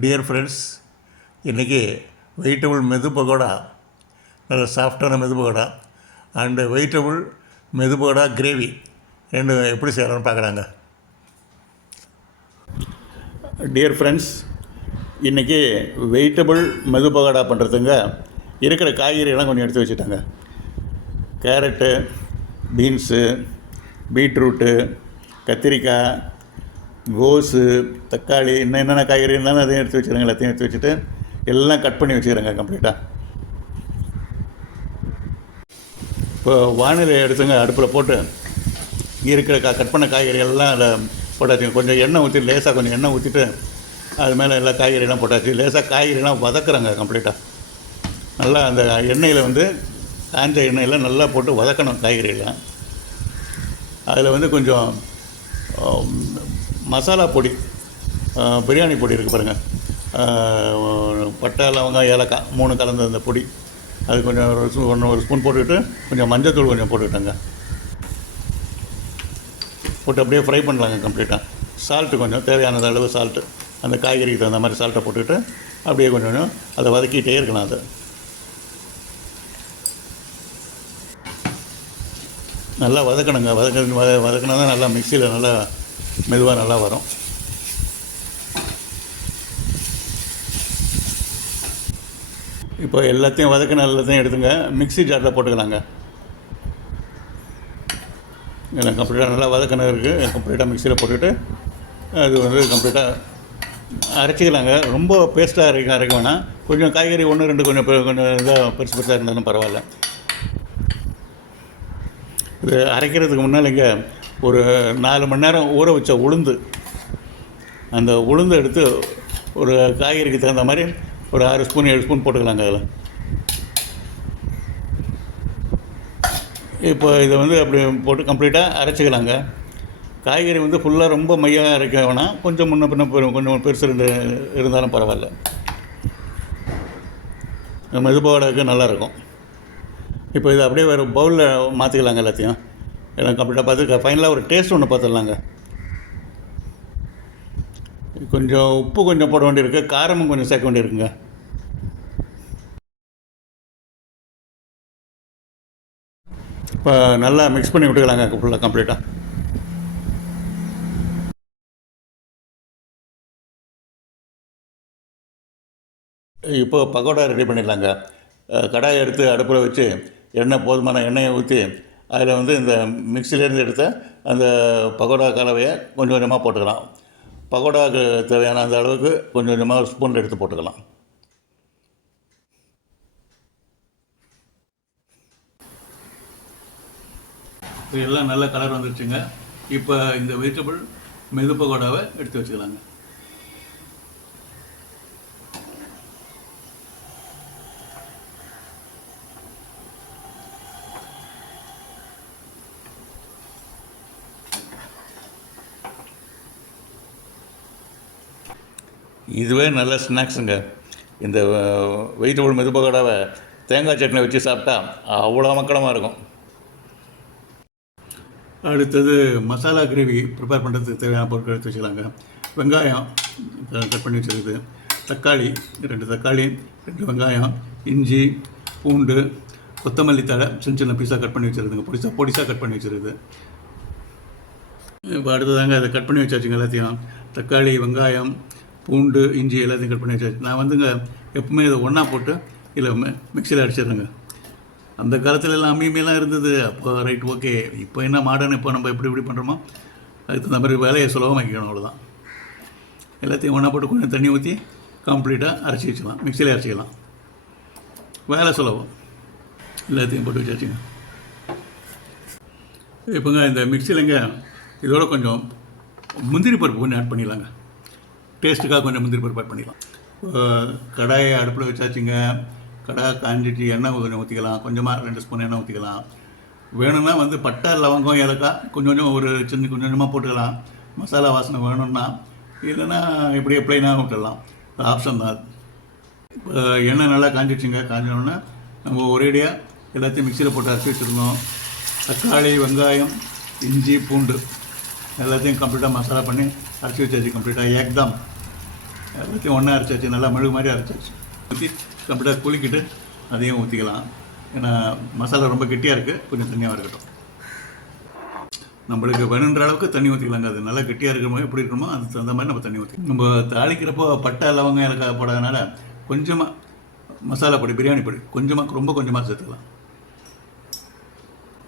Dear friends, இன்றைக்கி vegetable மெது பகோடா, நல்ல சாஃப்டான மெது பகோடா அண்டு வெஜிடபிள் மெது பகோடா கிரேவி ரெண்டு எப்படி செய்யலாம்னு பார்க்குறாங்க. டியர் ஃப்ரெண்ட்ஸ், இன்றைக்கி வெஜிடபிள் மெது பகோடா பண்ணுறதுங்க இருக்கிற காய்கறியெல்லாம் கொஞ்சம் எடுத்து வச்சுட்டாங்க. கேரட்டு, பீன்ஸு, பீட்ரூட்டு, கத்திரிக்காய், கோஸு, தக்காளி, இன்னும் என்னென்ன காய்கறி இருந்தாலும் அதையும் எடுத்து வச்சுருங்க. எல்லாத்தையும் எடுத்து வச்சுட்டு எல்லாம் கட் பண்ணி வச்சுக்கிறேங்க கம்ப்ளீட்டாக. இப்போ வானிலை எடுத்துங்க, அடுப்பில் போட்டு இருக்கிற கட் பண்ண காய்கறிகள்லாம் அதில் போட்டாச்சுங்க. கொஞ்சம் எண்ணெய் ஊற்றி லேசாக கொஞ்சம் எண்ணெய் ஊற்றிட்டு அது மேலே எல்லா காய்கறியெல்லாம் போட்டாச்சு. லேசாக காய்கறிலாம் வதக்குறாங்க கம்ப்ளீட்டாக. நல்லா அந்த எண்ணெயில் காஞ்ச எண்ணெயில் நல்லா போட்டு வதக்கணும் காய்கறியெல்லாம். அதில் கொஞ்சம் மசாலா பொடி, பிரியாணி பொடி இருக்குது பாருங்கள், பட்டை, லவங்கம், ஏலக்காய் 3 கலந்த அந்த பொடி, அது கொஞ்சம் ஒரு ஸ்பூன் போட்டுக்கிட்டு கொஞ்சம் மஞ்சத்தூள் கொஞ்சம் போட்டுக்கிட்டேங்க. போட்டு அப்படியே ஃப்ரை பண்ணலாங்க கம்ப்ளீட்டாக. சால்ட்டு கொஞ்சம் தேவையானது அளவு சால்ட்டு, அந்த காய்கறிக்கு தகுந்த மாதிரி சால்ட்டை போட்டுக்கிட்டு அப்படியே கொஞ்சம் கொஞ்சம் அதை வதக்கிட்டே இருக்கலாம். அதை நல்லா வதக்கணுங்க. வதக்கினா தான் நல்லா மிக்சியில் நல்லா மெதுவாக நல்லா வரும். இப்போ எல்லாத்தையும் எல்லாத்தையும் எடுத்துங்க, மிக்ஸி ஜாரில் போட்டுக்கலாங்க. கம்ப்ளீட்டாக நல்லா வதக்கின இருக்குது, கம்ப்ளீட்டாக மிக்சியில் போட்டுக்கிட்டு அது கம்ப்ளீட்டாக அரைச்சிக்கலாங்க. ரொம்ப பேஸ்ட்டாக அரைக்க வேணாம். கொஞ்சம் காய்கறி 1-2 கொஞ்சம் இதாக பெருசு பெருசாக இருந்தாலும் பரவாயில்ல. இது அரைக்கிறதுக்கு முன்னால் இங்கே ஒரு 4 மணி நேரம் ஊற வச்ச உளுந்து, அந்த உளுந்து எடுத்து ஒரு காய்கறிக்கு தகுந்த மாதிரி ஒரு 6 ஸ்பூன் 7 ஸ்பூன் போட்டுக்கலாங்க அதில். இப்போ இதை அப்படி போட்டு கம்ப்ளீட்டாக அரைச்சிக்கலாங்க. காய்கறி ஃபுல்லாக ரொம்ப மையாக அரைக்க வேணாம், கொஞ்சம் முன்ன பின்ன கொஞ்சம் பெருசு இருந்தாலும் பரவாயில்ல. மெது பகோடாவுக்கு நல்லாயிருக்கும். இப்போ இதை அப்படியே வேறு பவுலில் மாற்றிக்கலாங்க. எல்லாத்தையும் எல்லாம் கம்ப்ளீட்டாக பார்த்து ஃபைனலாக ஒரு டேஸ்ட் ஒன்று பார்த்துடலாங்க. கொஞ்சம் உப்பு கொஞ்சம் போட வேண்டியிருக்கு, காரமும் கொஞ்சம் சேர்க்க வேண்டியிருக்குங்க. இப்போ நல்லா மிக்ஸ் பண்ணி விட்டுக்கலாங்க ஃபுல்லாக கம்ப்ளீட்டாக. இப்போ பக்கோடா ரெடி பண்ணிடலாங்க. கடாயை எடுத்து அடுப்பில் வச்சு போதுமான எண்ணெயை ஊற்றி அதில் இந்த மிக்சிலேருந்து எடுத்த அந்த பக்கோடா கலவையை கொஞ்சம் கொஞ்சமாக போட்டுக்கலாம். பக்கோடாவுக்கு தேவையான அந்த அளவுக்கு கொஞ்சம் கொஞ்சமாக ஸ்பூனில் எடுத்து போட்டுக்கலாம். எல்லாம் நல்ல கலர் வந்துடுச்சுங்க. இப்போ இந்த வெஜிடபிள் மெது பக்கோடாவை எடுத்து வச்சுக்கலாங்க. இதுவே நல்ல ஸ்நாக்ஸுங்க. இந்த வெஜிடபிள் மெது பக்கோடாவை தேங்காய் சட்னி வச்சு சாப்பிட்டா அவ்வளோ மக்களமாக இருக்கும். அடுத்தது மசாலா கிரேவி ப்ரிப்பேர் பண்ணுறதுக்கு தேவையான பொருட்கள் எடுத்து வச்சுக்கலாங்க. வெங்காயம் கட் பண்ணி வச்சுருக்குது, தக்காளி 2 தக்காளி, 2 வெங்காயம், இஞ்சி, பூண்டு, கொத்தமல்லி தழை சின்ன சின்ன பீஸாக கட் பண்ணி வச்சுருக்குதுங்க, பொடிசாக கட் பண்ணி வச்சுருக்குது. இப்போ அடுத்ததாங்க அதை கட் பண்ணி வச்சாச்சுங்க. எல்லாத்தையும் தக்காளி, வெங்காயம், பூண்டு, இஞ்சி எல்லாத்தையும் கட் பண்ணி வச்சாச்சு. நான் எப்பவுமே இதை ஒன்றா போட்டு இல்லை மிக்சியில் அடிச்சிடுறேங்க. அந்த காலத்தில் எல்லாம் அம்மியெல்லாம் இருந்தது. அப்போ ரைட், ஓகே. இப்போ என்ன மாடர்ன், இப்போ நம்ம எப்படி பண்ணுறோமோ அதுக்கு தகுந்த மாதிரி வேலையை சுலபமாக்கிக்கணும், அவ்வளோதான். எல்லாத்தையும் ஒன்றா போட்டு கொஞ்சம் தண்ணி ஊற்றி கம்ப்ளீட்டாக அரைச்சி வச்சுக்கலாம், மிக்சியில் அரைச்சிக்கலாம். வேலை சுலபம். எல்லாத்தையும் போட்டு வச்சாச்சுங்க. இப்போங்க இந்த மிக்சியிலங்க இதோட கொஞ்சம் முந்திரி பருப்பு கொஞ்சம் ஆட் பண்ணிடலாங்க. டேஸ்ட்டுக்காக கொஞ்சம் முந்திரி பருப்பு ஆட் பண்ணிடலாம். கடாயை அடுப்பில் வச்சாச்சுங்க. கடாய் காஞ்சிட்டு எண்ணெய் கொஞ்சம் ஊற்றிக்கலாம். கொஞ்சமாக 2 ஸ்பூன் எண்ணெய் ஊற்றிக்கலாம். வேணும்னா பட்டை, லவங்கம், ஏலக்காய் கொஞ்சம் கொஞ்சம் கொஞ்சமாக போட்டுக்கலாம், மசாலா வாசனை வேணும்னா. இல்லைன்னா இப்படியே ப்ளைனாக விட்டுடலாம், ஆப்ஷன் தான். இப்போ எண்ணெய் நல்லா காஞ்சிடுச்சுங்க. காஞ்சோடனே நம்ம ஒரேடியாக எல்லாத்தையும் மிக்சியில் போட்டு அரைச்சி வச்சுருந்தோம். தக்காளி, வெங்காயம், இஞ்சி, பூண்டு எல்லாத்தையும் கம்ப்ளீட்டாக மசாலா பண்ணி அரைச்சி வச்சாச்சு கம்ப்ளீட்டாக. ஏக்தம் எல்லாத்தையும் ஒன்றா அரைச்சாச்சு, நல்லா மெழுகு மாதிரி அரைச்சாச்சு. ஊற்றி கம்ப்ளீட்டாக குலுக்கிட்டு அதையும் ஊற்றிக்கலாம். ஏன்னா மசாலா ரொம்ப கெட்டியாக இருக்குது, கொஞ்சம் தண்ணியாக இருக்கட்டும். நம்மளுக்கு வேணுன்ற அளவுக்கு தண்ணி ஊற்றிக்கலாங்க. அது நல்லா கெட்டியாக இருக்கிற எப்படி இருக்கணுமோ அதுக்கு தகுந்த மாதிரி நம்ம தண்ணி ஊற்றி, நம்ம தாளிக்கிறப்போ பட்டை லவங்கம் ஏலக்காய் போடாதனால கொஞ்சமாக மசாலா பொடி, பிரியாணி பொடி கொஞ்சமாக, ரொம்ப கொஞ்சமாக சேர்த்துக்கலாம்.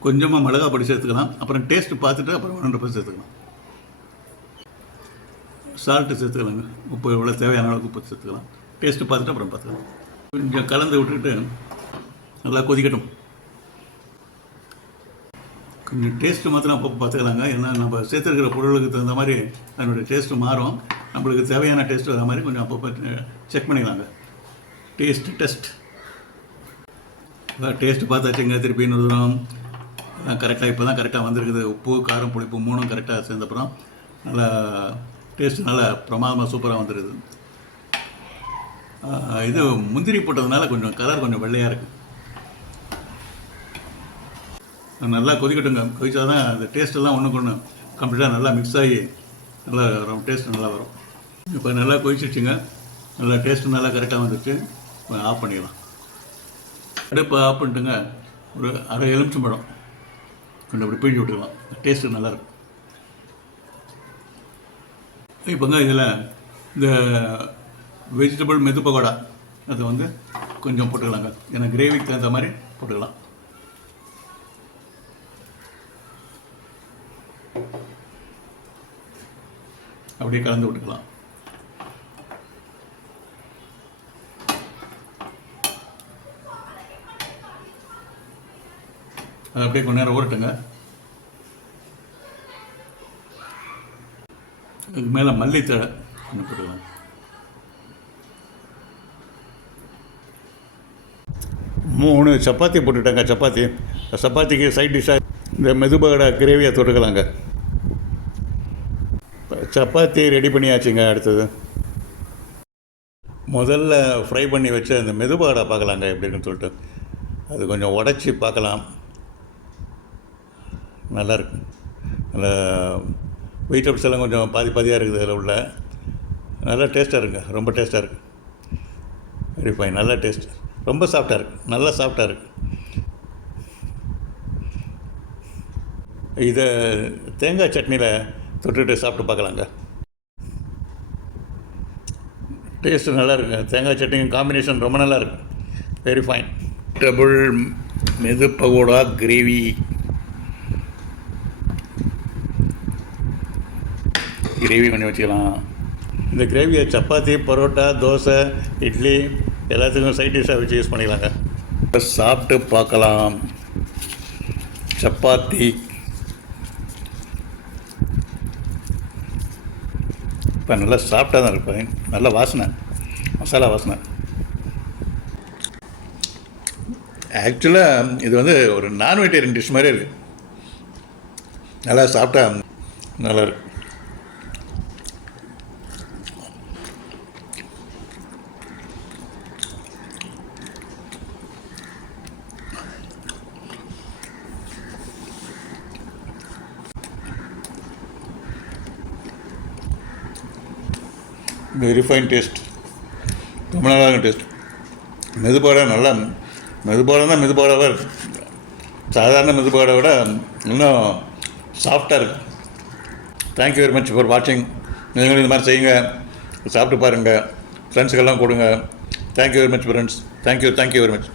கொஞ்சமாக மிளகா பொடி சேர்த்துக்கலாம். அப்புறம் டேஸ்ட்டு பார்த்துட்டு அப்புறம் வேணுன்றப்ப சேர்த்துக்கலாம். சால்ட்டு சேர்த்துக்கலாங்க. உப்பு எவ்வளோ தேவையான அளவுக்கு உப்பு சேர்த்துக்கலாம். டேஸ்ட்டு பார்த்துட்டு அப்புறம் பார்த்துக்கலாம். கொஞ்சம் கலந்து விட்டுட்டு நல்லா கொதிக்கட்டும். கொஞ்சம் டேஸ்ட்டு மாத்திரம் அப்பப்போ பார்த்துக்கலாங்க. ஏன்னா நம்ம சேர்த்துருக்கிற பொருளுக்கு தகுந்த மாதிரி அதனுடைய டேஸ்ட்டு மாறும். நம்மளுக்கு தேவையான டேஸ்ட்டு வர மாதிரி கொஞ்சம் அப்பப்போ செக் பண்ணிக்கலாங்க. டெஸ்ட்டு பார்த்தாச்சுங்க. திருப்பி இன்னொரு தூரம் கரெக்டாக இப்போ தான் கரெக்டாக வந்திருக்குது. உப்பு, காரம், புளிப்பு மூணும் கரெக்டாக சேர்ந்தப்புறம் நல்லா டேஸ்ட்டு நல்லா பிரமாதமாக சூப்பராக வந்துடுது. இது முந்திரி போட்டதுனால கொஞ்சம் கலர் கொஞ்சம் வெள்ளையாக இருக்குது. நல்லா கொதிக்கட்டுங்க. கொதிச்சா தான் அந்த டேஸ்ட்டெல்லாம் ஒன்றுக்கு ஒன்று கம்ப்ளீட்டாக நல்லா மிக்ஸ் ஆகி நல்லா டேஸ்ட் நல்லா வரும். இப்போ நல்லா கொதிச்சிடுச்சுங்க. நல்லா டேஸ்ட்டு நல்லா கரெக்டாக வந்துடுச்சு. ஆஃப் பண்ணிடலாம். அடுப்பு ஆஃப் பண்ணிட்டுங்க. ஒரு அரை எலுமிச்சம்பழம் கொஞ்சம் அப்படி பிழிஞ்சு விட்டுக்கலாம். டேஸ்ட்டு நல்லாயிருக்கும். இப்போங்க இதில் இந்த வெஜிடபிள் மெது பகோடா அது வந்து கொஞ்சம் போட்டுக்கலாங்க. ஏன்னா கிரேவிக்கு தகுந்த மாதிரி போட்டுக்கலாம். அப்படியே கலந்து விட்டுக்கலாம். அது அப்படியே கொஞ்ச நேரம் ஊறட்டுங்க. அதுக்கு மேலே மல்லித்தழை கொஞ்சம் போட்டுக்கலாம். மூணு சப்பாத்தி போட்டுட்டாங்க. சப்பாத்திக்கு சைட் டிஷ்ஷாக இந்த மெதுபகோடா கிரேவியை தொட்டுக்கலாங்க. சப்பாத்தி ரெடி பண்ணியாச்சுங்க. அடுத்தது முதல்ல ஃப்ரை பண்ணி வச்ச அந்த மெதுபகோடா பார்க்கலாங்க எப்படி இருக்குன்னு சொல்லிட்டு. அது கொஞ்சம் உடச்சி பார்க்கலாம். நல்லாயிருக்கு. நல்லா வெஜிடபிள்ஸ் எல்லாம் கொஞ்சம் பாதியாக இருக்குது அதில் உள்ள. நல்லா டேஸ்ட்டாக இருக்குங்க. ரொம்ப டேஸ்ட்டாக இருக்குது. Very fine. நல்லா டேஸ்ட். ரொம்ப சாஃப்டாக இருக்குது. நல்லா சாஃப்டாக இருக்குது. இதை தேங்காய் சட்னியில் தொட்டுட்டு சாப்பிட்டு பார்க்கலாங்க. டேஸ்ட்டு நல்லா இருக்குங்க. தேங்காய் சட்னியும் காம்பினேஷன் ரொம்ப நல்லா இருக்குது. Very fine. டபுள் மெது பகோடா கிரேவி. கிரேவி பண்ணி வச்சுக்கலாம். இந்த கிரேவியை சப்பாத்தி, பரோட்டா, தோசை, இட்லி எல்லாத்துக்கும் சைட் டிஷ்ஷாக வச்சு யூஸ் பண்ணிக்கலாங்க. இப்போ சாப்பிட்டு பார்க்கலாம். சப்பாத்தி இப்போ நல்லா சாஃப்டாக தான் இருப்பேன். நல்ல வாசனை, மசாலா வாசனை. ஆக்சுவலாக இது வந்து ஒரு நான் வெஜிடேரியன் டிஷ் மாதிரி இருக்குது. நல்லா சாப்பிட்டா நல்லா இருக்கு. Very fine taste. ரொம்ப நல்லா இருக்கும் டேஸ்ட். மெதுபாடா நல்லா மெதுபாடாவாக இருக்குது. சாதாரண மெதுபாடை விட இன்னும் சாஃப்டாக இருக்குது. தேங்க்யூ வெரி மச் ஃபார் வாட்சிங். நீங்களும் இந்த மாதிரி செய்யுங்க, சாப்பிட்டு பாருங்கள், ஃப்ரெண்ட்ஸுக்கெல்லாம் கொடுங்க. Thank you very much friends. Thank you very much.